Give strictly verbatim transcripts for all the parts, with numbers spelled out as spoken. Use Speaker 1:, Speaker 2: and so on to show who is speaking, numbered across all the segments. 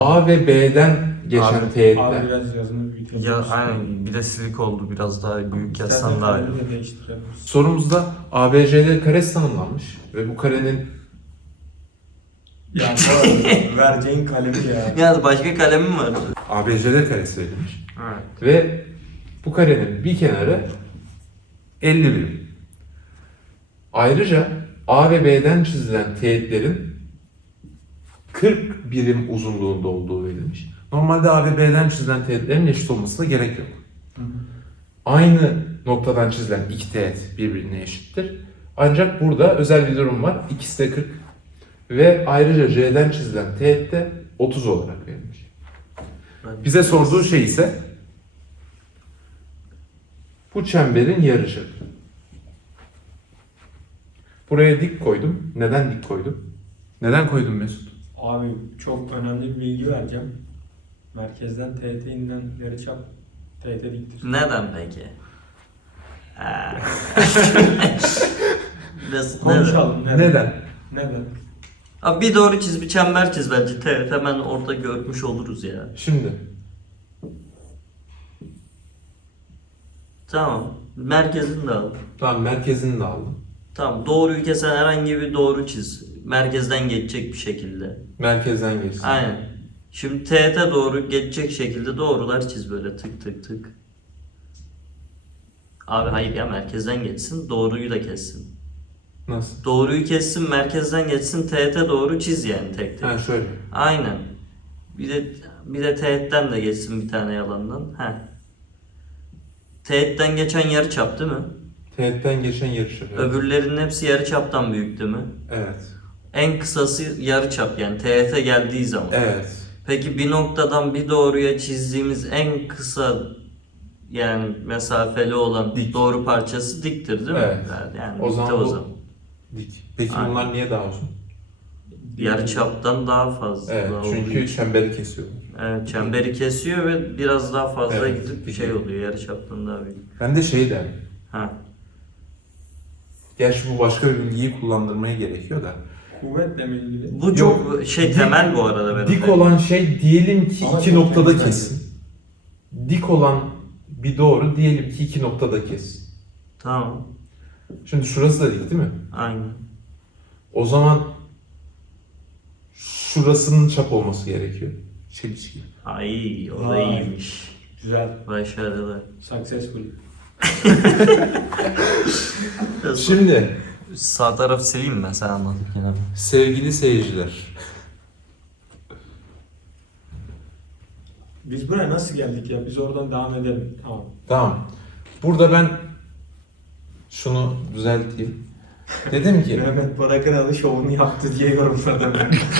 Speaker 1: A ve B'den geçen
Speaker 2: Abi-
Speaker 1: teğetler.
Speaker 3: Abi biraz yazını büyütelim.
Speaker 2: Ya aynen, bir de silik oldu, biraz daha büyük yazsan daha iyi.
Speaker 3: İstersen de değiştirebiliriz.
Speaker 1: Sorumuzda A B C D karesi tanımlanmış ve bu karenin
Speaker 3: Ya bu vereceğin kalemi ya.
Speaker 2: Ya başka kalemim var.
Speaker 1: A B C D karesi verilmiş
Speaker 2: Evet.
Speaker 1: ve bu karenin bir kenarı elli birim. Ayrıca A ve B'den çizilen teğetlerin kırk birim uzunluğunda olduğu verilmiş. Normalde A ve B'den çizilen teğetlerin eşit olmasına gerek yok.
Speaker 3: Hı hı.
Speaker 1: Aynı noktadan çizilen iki teğet birbirine eşittir. Ancak burada özel bir durum var. İkisi de kırk ve ayrıca C'den çizilen teğet de otuz olarak verilmiş. Bize sorduğu şey ise bu çemberin yarıçapı. Buraya dik koydum. Neden dik koydum? Neden koydum Mesut?
Speaker 3: Abi çok önemli bir bilgi vereceğim. Merkezden T T inen yarıçap T T diktir.
Speaker 2: Neden peki? Aa. Biraz neden?
Speaker 3: Konuşalım. Neden?
Speaker 1: Neden?
Speaker 3: Neden?
Speaker 2: Abi bir doğru çiz, bir çember çiz bence. Evet, hemen orada görmüş oluruz ya.
Speaker 1: Şimdi
Speaker 2: Tamam. Merkezini de al.
Speaker 1: tamam merkezini de aldım.
Speaker 2: Tamam. Doğruyu kesen herhangi bir doğru çiz. Merkezden geçecek bir şekilde.
Speaker 1: Merkezden geçsin.
Speaker 2: Aynen. Şimdi teğete doğru geçecek şekilde doğrular çiz böyle tık tık tık. Abi hayır ya, merkezden geçsin, doğruyu da kessin.
Speaker 1: Nasıl?
Speaker 2: Doğruyu kessin, merkezden geçsin, teğete doğru çiz yani tek tek.
Speaker 1: Ha şöyle.
Speaker 2: Aynen. Bir de bir de teğetten de geçsin bir tane yalandan. He. Teğetten geçen yarıçap değil mi?
Speaker 1: Teğetten geçen yarıçapı.
Speaker 2: Öbürlerinin hepsi yarıçaptan büyük değil mi?
Speaker 1: Evet.
Speaker 2: En kısası yarıçap yani teğete geldiği zaman.
Speaker 1: Evet.
Speaker 2: Peki bir noktadan bir doğruya çizdiğimiz en kısa yani mesafeli olan
Speaker 1: Dik.
Speaker 2: doğru parçası diktir değil mi?
Speaker 1: Evet.
Speaker 2: Yani, yani
Speaker 1: O
Speaker 2: bitti
Speaker 1: zaman
Speaker 2: o
Speaker 1: bu-
Speaker 2: zaman.
Speaker 1: Dik. Peki
Speaker 2: Aynen.
Speaker 1: bunlar niye daha uzun?
Speaker 2: Yarıçaptan daha fazla.
Speaker 1: Evet.
Speaker 2: daha
Speaker 1: Çünkü
Speaker 2: oluyor.
Speaker 1: çemberi kesiyorlar.
Speaker 2: Evet, çemberi kesiyor ve biraz daha fazla
Speaker 1: Evet,
Speaker 2: gidip bir
Speaker 1: peki.
Speaker 2: şey oluyor. Yarıçaptan daha büyük.
Speaker 1: Ben de şey derim.
Speaker 2: Ha.
Speaker 1: Gerçi bu başka bir bilgiyi kullandırmaya gerekiyor da.
Speaker 3: Kuvvetle mi ilgili?
Speaker 2: Bu çok şey
Speaker 1: dik-
Speaker 2: temel bu arada benim.
Speaker 1: Dik olan şey diyelim ki
Speaker 3: Ama
Speaker 1: iki
Speaker 3: çok
Speaker 1: noktada
Speaker 3: temel
Speaker 1: kessin. Dik olan bir doğru diyelim ki iki noktada kessin.
Speaker 2: Tamam.
Speaker 1: Şimdi şurası da dik değil mi?
Speaker 2: Aynen.
Speaker 1: O zaman şurasının çap olması gerekiyor. Çelişki.
Speaker 2: Ay o da
Speaker 3: Vay.
Speaker 2: iyiymiş.
Speaker 3: Güzel.
Speaker 2: Başarılı.
Speaker 3: Successful.
Speaker 1: Şimdi
Speaker 2: Sağ tarafı sileyim mi? Sen anladın yine.
Speaker 1: sevgili seyirciler.
Speaker 3: Biz buraya nasıl geldik ya? Biz oradan devam edelim. Tamam.
Speaker 1: Tamam. Burada ben şunu düzelteyim. Dedim ki
Speaker 3: Mehmet Barakınalı şovunu yaptı diye yorumladım.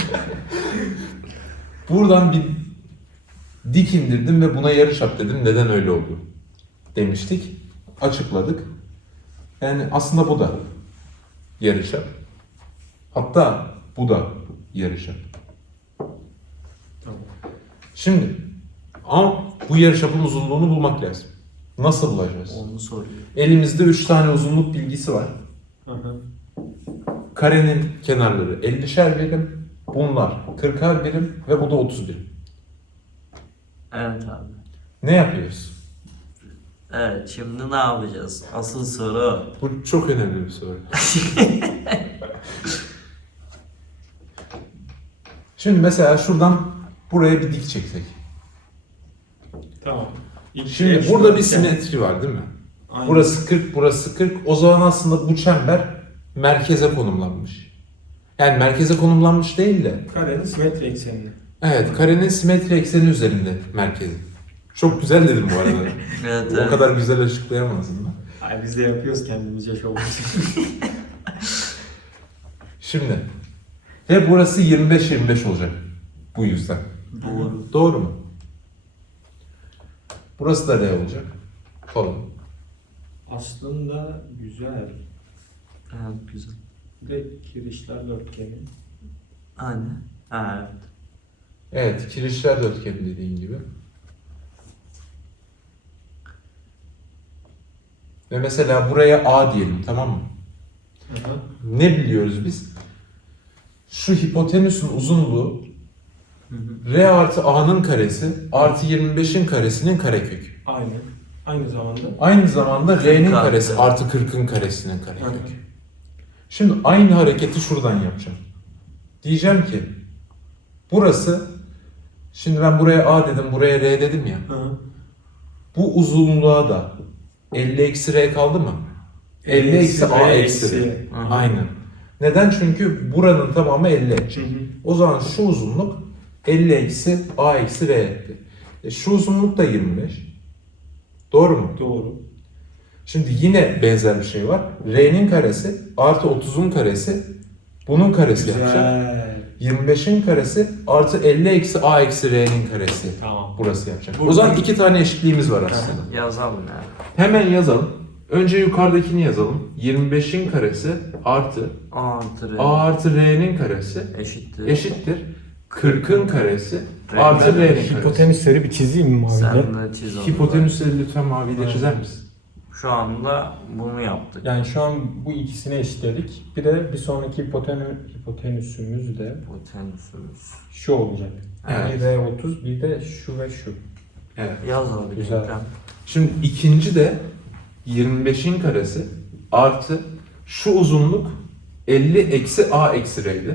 Speaker 1: buradan bir dik indirdim ve buna yarıçap dedim. Neden öyle oldu? Demiştik. Açıkladık. Yani aslında bu da yarıçap. Hatta bu da yarıçap.
Speaker 3: Tamam.
Speaker 1: Şimdi ama bu yarıçapın uzunluğunu bulmak lazım. Nasıl bulacağız?
Speaker 2: Onu soruyor.
Speaker 1: Elimizde üç tane uzunluk bilgisi var.
Speaker 3: Hı hı.
Speaker 1: Karenin kenarları ellişer birim, bunlar kırkar birim ve bu da otuz birim.
Speaker 2: Evet abi.
Speaker 1: Ne yapıyoruz?
Speaker 2: Evet, şimdi ne yapacağız? Asıl soru.
Speaker 1: Bu çok önemli bir soru. Şimdi mesela şuradan buraya bir dik çeksek.
Speaker 3: Tamam. İlk
Speaker 1: Şimdi
Speaker 3: eşit
Speaker 1: burada bir
Speaker 3: olurken-
Speaker 1: simetri var değil mi?
Speaker 3: Aynen.
Speaker 1: Burası kırk, burası kırk. O zaman aslında bu çember merkeze konumlanmış. Yani merkeze konumlanmış değil de.
Speaker 3: Karenin simetri eksenini.
Speaker 1: Evet, karenin simetri ekseni üzerinde merkezi. Çok güzel dedim bu arada.
Speaker 2: Evet,
Speaker 1: O
Speaker 2: evet.
Speaker 1: kadar güzel açıklayamazdım ben.
Speaker 3: Ay biz de yapıyoruz kendimizce şov.
Speaker 1: Şimdi ve burası yirmi beş yirmi beş olacak bu yüzden.
Speaker 2: Doğru.
Speaker 1: Doğru mu? Burası da R olacak. Falan.
Speaker 3: Aslında güzel.
Speaker 2: Evet, güzel.
Speaker 3: Bir de kirişler dörtgeni.
Speaker 2: Aynen. Ha, evet.
Speaker 1: Evet, kirişler dörtgeni dediğin gibi. Ve mesela buraya A diyelim, tamam mı?
Speaker 3: Hı hı.
Speaker 1: Ne biliyoruz biz? Şu hipotenüsün uzunluğu
Speaker 3: Hı hı.
Speaker 1: R artı A'nın karesi artı yirmi beşin karesinin karekökü.
Speaker 3: Aynı. Aynı zamanda.
Speaker 1: Aynı zamanda R'nin
Speaker 2: kırk
Speaker 1: karesi
Speaker 2: artı.
Speaker 1: artı kırkın karesinin
Speaker 3: Hı
Speaker 1: karekökü.
Speaker 3: hı.
Speaker 1: Şimdi aynı hareketi şuradan yapacağım. Diyeceğim ki burası, şimdi ben buraya A dedim, buraya R dedim ya.
Speaker 3: Hı hı.
Speaker 1: Bu uzunluğa da elli eksi R kaldı mı? elli eksi A
Speaker 3: R
Speaker 1: eksi R.
Speaker 2: Hı hı.
Speaker 1: Aynen. Neden? Çünkü buranın tamamı elli.
Speaker 3: Hı hı.
Speaker 1: O zaman şu uzunluk elli eksi A eksi R etti. E şu uzunluk da yirmi beş. Doğru mu?
Speaker 3: Doğru.
Speaker 1: Şimdi yine benzer bir şey var. R'nin karesi artı otuzun karesi bunun karesi yapacak.
Speaker 3: Güzel.
Speaker 1: yirmi beşin karesi artı elli eksi A eksi R'nin karesi.
Speaker 3: Tamam.
Speaker 1: Burası yapacak.
Speaker 3: Burada-
Speaker 1: O zaman iki tane eşitliğimiz var aslında.
Speaker 2: Yazalım ya.
Speaker 1: Hemen yazalım. Önce yukarıdakini yazalım. yirmi beşin karesi artı
Speaker 2: A artı R
Speaker 1: A artı R'nin karesi
Speaker 2: eşittir.
Speaker 1: eşittir kırkın karesi
Speaker 2: R.
Speaker 1: artı R'nin karesi.
Speaker 3: Hipotenüsleri bir çizeyim mi maviyle?
Speaker 2: Sen de çiz onu.
Speaker 1: Hipotenüsleri lütfen maviyle
Speaker 3: Evet.
Speaker 1: çizer misin?
Speaker 2: Şu anda bunu yaptık.
Speaker 3: Yani şu an bu ikisini eşitledik. Bir de bir sonraki hipotenü, hipotenüsümüz de
Speaker 2: Hipotenüsümüz.
Speaker 3: şu olacak. Yani
Speaker 1: Evet.
Speaker 3: R otuz, bir de şu ve şu.
Speaker 1: Evet.
Speaker 2: Yaz abi.
Speaker 3: Güzel.
Speaker 2: denklem.
Speaker 1: Şimdi ikinci de yirmi beşin karesi artı şu uzunluk elli eksi A eksi R'ydi.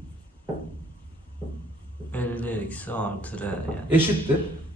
Speaker 2: elli eksi artı R yani.
Speaker 1: Eşittir.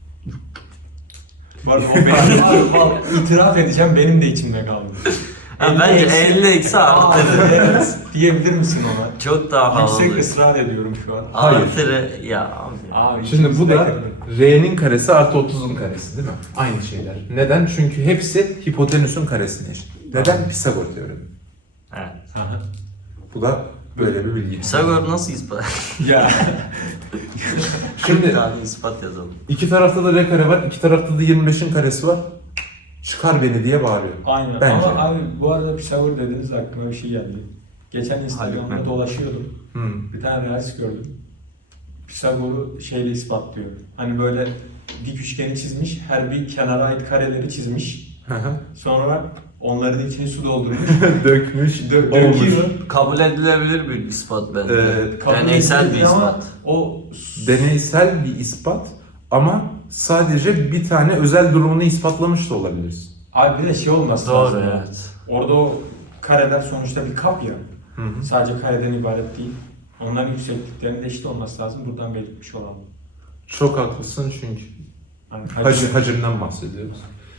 Speaker 3: Var o benim var, var. İtiraf edeceğim, benim de içimde kaldı.
Speaker 2: Ha, bence elli eksi artı R.
Speaker 3: Evet, diyebilir misin ona?
Speaker 2: Çok daha
Speaker 3: Yüksek
Speaker 2: havalı.
Speaker 3: ısrar ediyorum şu an.
Speaker 1: Hayır.
Speaker 2: Artı R. Ya abi.
Speaker 3: Abi,
Speaker 1: Şimdi bu
Speaker 3: ikimiz de
Speaker 1: da
Speaker 3: kırdık.
Speaker 1: R'nin karesi artı otuzun karesi değil mi? Aynı şeyler. Neden? Çünkü hepsi hipotenüsün karesine eşit. Neden? Pisagor teoremi.
Speaker 2: Evet.
Speaker 3: Aha.
Speaker 1: Bu da böyle bir bilgi.
Speaker 2: Pisagor nasıl ispat?
Speaker 3: Ya.
Speaker 1: Şimdi
Speaker 2: Bir tane ispat yazalım.
Speaker 1: iki tarafta da R kare var, iki tarafta da yirmi beşin karesi var. Çıkar beni diye bağırıyor.
Speaker 3: Aynen.
Speaker 1: Bence.
Speaker 3: Ama abi bu arada Pisagor dediniz, aklıma bir şey geldi. Geçen Instagram'da
Speaker 2: Halbuki.
Speaker 3: dolaşıyordum.
Speaker 1: Hmm.
Speaker 3: Bir tane reels gördüm. Pisagor'u şeyle ispatlıyor. Hani böyle dik üçgeni çizmiş, her bir kenara ait kareleri çizmiş.
Speaker 1: Hı hı.
Speaker 3: Sonra onların içine su doldurmuş.
Speaker 1: Dökmüş,
Speaker 3: Dö-
Speaker 1: olmuş.
Speaker 3: döküyor.
Speaker 2: Kabul edilebilir bir ispat bence.
Speaker 1: Ee,
Speaker 3: Kabul
Speaker 2: Deneysel bir
Speaker 3: edildi ama
Speaker 2: ispat.
Speaker 3: O
Speaker 1: Deneysel bir ispat ama sadece bir tane özel durumunu ispatlamış da olabiliriz.
Speaker 3: abi bir de şey olması
Speaker 2: Doğru
Speaker 3: lazım.
Speaker 2: evet.
Speaker 3: Orada o kareler sonuçta bir kap ya.
Speaker 1: Hı hı.
Speaker 3: Sadece kareden ibaret değil. Onların yüksekliklerinin de eşit olması lazım. Buradan belirtmiş olalım.
Speaker 1: Çok haklısın çünkü
Speaker 3: Hani
Speaker 1: hacim, hacimden bahsediyoruz.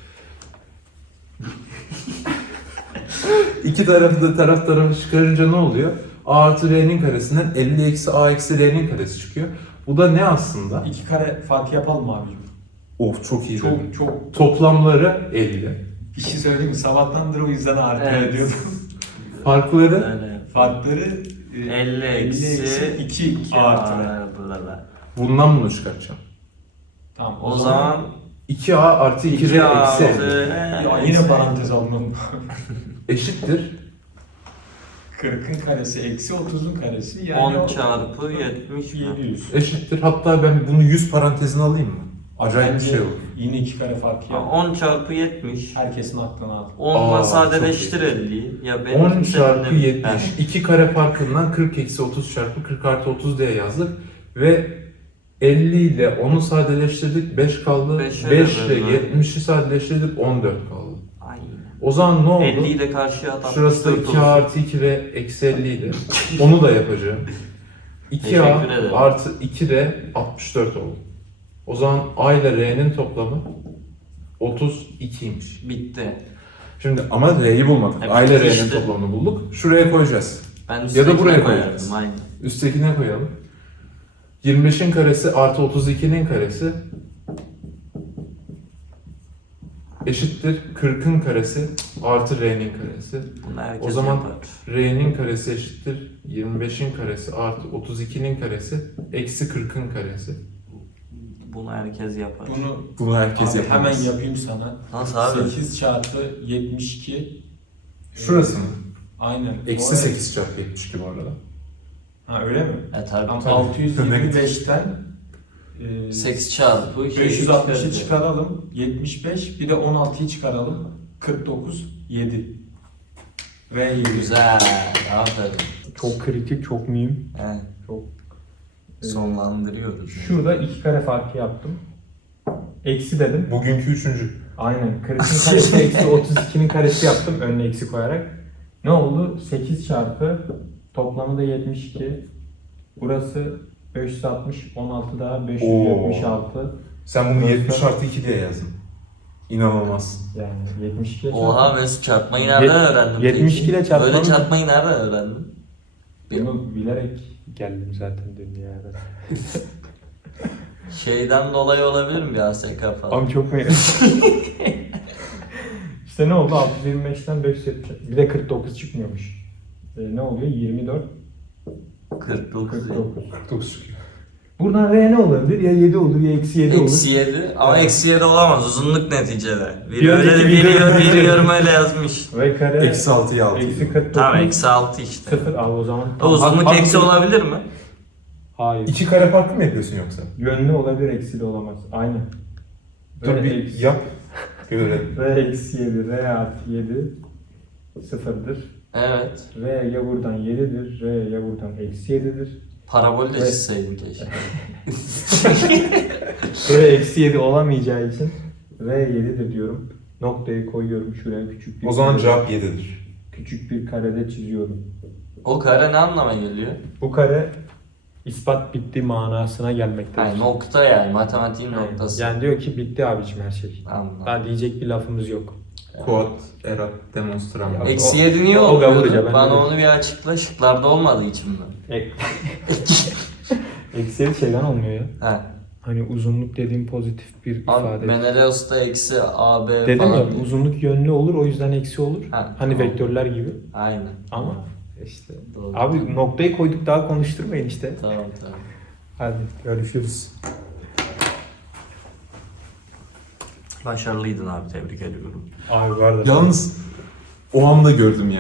Speaker 1: İki tarafı da taraf tarafı çıkarınca ne oluyor? A artı R'nin karesinden elli eksi A eksi R'nin karesi çıkıyor. Bu da ne aslında?
Speaker 3: İki kare farkı yapalım mı abicim?
Speaker 1: Of çok iyi dedin.
Speaker 3: Çok çok
Speaker 1: Toplamları elli.
Speaker 3: bir şey söyleyeyim mi? Sabahtandır o yüzden artı
Speaker 2: Evet.
Speaker 3: ediyordum.
Speaker 1: Farkları
Speaker 2: Öyle.
Speaker 3: Farkları e,
Speaker 2: elli eksi
Speaker 3: iki
Speaker 2: iki
Speaker 3: artı.
Speaker 2: artı.
Speaker 1: bundan bunu çıkartacağım.
Speaker 3: Tamam.
Speaker 2: O zaman
Speaker 1: iki A artı iki R
Speaker 2: iki
Speaker 1: eksi
Speaker 2: artı
Speaker 1: elli
Speaker 3: ya yine parantez almam.
Speaker 1: eşittir.
Speaker 3: kırkın karesi eksi otuzun karesi yani
Speaker 2: on
Speaker 3: o
Speaker 2: çarpı yetmiş mi?
Speaker 3: yedi yüz.
Speaker 1: Eşittir. Hatta ben bunu yüz parantezine alayım mı? Acayip bir
Speaker 3: Bence
Speaker 1: şey olur.
Speaker 3: Yine iki kare farkı
Speaker 2: Ha,
Speaker 3: yap.
Speaker 2: on çarpı yetmiş.
Speaker 3: Herkesin aklına al.
Speaker 2: onla
Speaker 1: Aa,
Speaker 2: sadeleştir elliyi. Ya benim
Speaker 1: on
Speaker 2: seninle-
Speaker 1: çarpı
Speaker 2: Ben-
Speaker 1: yetmiş. iki kare farkından kırk eksi otuz çarpı kırk artı otuz diye yazdık. Ve elli ile onu sadeleştirdik. beş kaldı.
Speaker 2: Beşe
Speaker 1: beş
Speaker 2: de
Speaker 1: ile
Speaker 2: böyle.
Speaker 1: yetmişi sadeleştirdik. on dört kaldı.
Speaker 2: Aynen.
Speaker 1: O zaman ne oldu?
Speaker 2: elliyi de karşıya at.
Speaker 1: Şurası da
Speaker 2: altmış dört
Speaker 1: iki A
Speaker 2: olur.
Speaker 1: artı iki R eksi elli idi. Onu da yapacağım. iki A
Speaker 2: Teşekkür ederim.
Speaker 1: artı iki R altmış dört oldu. O zaman A ile R'nin toplamı otuz ikiymiş.
Speaker 2: Bitti.
Speaker 1: Şimdi ama R'yi bulmadık.
Speaker 2: Evet,
Speaker 1: A ile R'nin
Speaker 2: işte.
Speaker 1: toplamını bulduk. Şuraya koyacağız.
Speaker 2: Ben
Speaker 1: Ya da
Speaker 2: üsttekine
Speaker 1: buraya
Speaker 2: koyardım,
Speaker 1: koyacağız.
Speaker 2: aynen.
Speaker 1: Üsttekine koyalım. yirmi beşin karesi artı otuz ikinin karesi eşittir kırkın karesi artı R'nin karesi.
Speaker 2: Bunu herkes
Speaker 1: O zaman
Speaker 2: yapar.
Speaker 1: R'nin karesi eşittir yirmi beşin karesi artı otuz ikinin karesi eksi kırkın karesi.
Speaker 2: Bunu herkes yapar.
Speaker 3: Bunu
Speaker 1: Bunu herkes
Speaker 3: abi
Speaker 1: yapamaz.
Speaker 3: hemen yapayım sana.
Speaker 2: Nasıl abi?
Speaker 3: sekiz çarpı yetmiş iki.
Speaker 1: Şurası mı?
Speaker 3: Aynen.
Speaker 1: Eksi
Speaker 3: O-
Speaker 1: sekiz çarpı yetmiş iki bu arada.
Speaker 3: Ha öyle mi?
Speaker 2: E tabii.
Speaker 3: Ama
Speaker 1: Tabii.
Speaker 3: altı yüz yirmi beşten e,
Speaker 2: sekiz çarpı şey
Speaker 3: beş yüz altmışı
Speaker 2: çıkardı.
Speaker 3: çıkaralım. yetmiş beş bir de on altıyı çıkaralım. kırk dokuz yedi. Ve yedi.
Speaker 2: Güzel. Aferin.
Speaker 3: Çok kritik, çok mühim.
Speaker 2: Evet.
Speaker 3: Çok
Speaker 2: sonlandırıyoruz.
Speaker 3: Şurada iki kare farkı yaptım. Eksi dedim.
Speaker 1: Bugünkü üçüncü.
Speaker 3: Aynen. Kırkın karesi eksi otuz ikinin karesi yaptım önüne eksi koyarak. Ne oldu? sekiz çarpı toplamı da yetmiş iki. Burası beş yüz altmış, on altı daha beş yüz yetmiş altı.
Speaker 1: Sen bunu
Speaker 3: Burası-
Speaker 1: yetmiş artı iki diye yazdın. İnanılmaz.
Speaker 3: Yani yetmiş ikiye
Speaker 2: Oha Mesut çarpmayı nereden
Speaker 3: Yet-
Speaker 2: öğrendin
Speaker 3: yetmiş
Speaker 2: peki?
Speaker 3: ile çarpmam-
Speaker 2: Böyle çarpmayı nereden öğrendin?
Speaker 3: Bunu bilerek geldim zaten dünyaya.
Speaker 2: Şeyden dolayı olabilir mi bir A S K falan?
Speaker 3: Abi çok mu? İşte ne oldu? altı yüz yirmi beşten beş yüz yetmiş. Bir de kırk dokuz çıkmıyormuş. E, ne oluyor? yirmi dört,
Speaker 2: kırk dokuz.
Speaker 3: kırk dokuz.
Speaker 1: kırk dokuz çıkıyor.
Speaker 3: Buradan R ne olabilir? Ya yedi olur ya eksi yedi olur.
Speaker 2: Eksi yedi ama
Speaker 3: Evet.
Speaker 2: eksi yedi olamaz uzunluk neticede.
Speaker 3: Bir
Speaker 2: Biri öyle de
Speaker 3: önceki
Speaker 2: biri,
Speaker 3: videoda-
Speaker 2: biri yoruma yazmış.
Speaker 3: Ve kare
Speaker 1: Eksi altıyı altı.
Speaker 3: eksi kırk dokuz.
Speaker 2: Tamam eksi altı işte.
Speaker 3: sıfır al o zaman.
Speaker 2: O uzunluk
Speaker 3: Hak-
Speaker 2: eksi
Speaker 3: hak-
Speaker 2: olabilir mi?
Speaker 3: Hayır.
Speaker 1: İki kare farklı mı yapıyorsun yoksa?
Speaker 3: Yönlü olabilir, eksi de olamaz. Aynen.
Speaker 1: Dur
Speaker 3: R
Speaker 1: bir
Speaker 3: eksi-
Speaker 1: yap. Görelim.
Speaker 3: R eksi yedi, R artı yedi sıfırdır.
Speaker 2: Evet.
Speaker 3: R ya buradan yedidir, R ya buradan eksi yedidir.
Speaker 2: Parabol de
Speaker 3: Evet.
Speaker 2: çizseydin keşke.
Speaker 3: R eksi yedi olamayacağı için R yedidir diyorum. Noktayı koyuyorum şuraya küçük bir
Speaker 1: O zaman
Speaker 3: karede-
Speaker 1: cevap yedidir.
Speaker 3: küçük bir karede çiziyorum.
Speaker 2: O kare ne anlama geliyor?
Speaker 3: Bu kare ispat bitti manasına gelmektedir.
Speaker 2: Yani nokta yani matematiğin noktası.
Speaker 3: Yani diyor ki bitti abicim her şey.
Speaker 2: Anladım.
Speaker 3: Daha diyecek bir lafımız yok.
Speaker 1: Quod erat demonstram.
Speaker 3: Ya,
Speaker 2: Eksi
Speaker 3: o-
Speaker 2: yedi niye
Speaker 3: o
Speaker 2: olmuyor?
Speaker 3: gavurca, ben
Speaker 2: Bana
Speaker 3: de-
Speaker 2: onu bir açıkla. Şıklarda olmadığı için mi?
Speaker 3: Ek- Eksi yedi şeyden olmuyor ya.
Speaker 2: He.
Speaker 3: Hani uzunluk dediğim pozitif bir
Speaker 2: Abi
Speaker 3: ifade.
Speaker 2: Menelaus'ta eksi A, B
Speaker 3: Dedim
Speaker 2: falan.
Speaker 3: ya uzunluk yönlü olur o yüzden eksi olur.
Speaker 2: Ha,
Speaker 3: Hani
Speaker 2: tamam.
Speaker 3: vektörler gibi.
Speaker 2: Aynen.
Speaker 3: Ama işte.
Speaker 2: Doğru.
Speaker 3: Abi noktayı koyduk daha konuşturmayın işte.
Speaker 2: Tamam tamam.
Speaker 3: Hadi görüşürüz.
Speaker 2: Başarılıydın abi tebrik ediyorum.
Speaker 3: Abi var da.
Speaker 1: Yalnız o anda gördüm ya.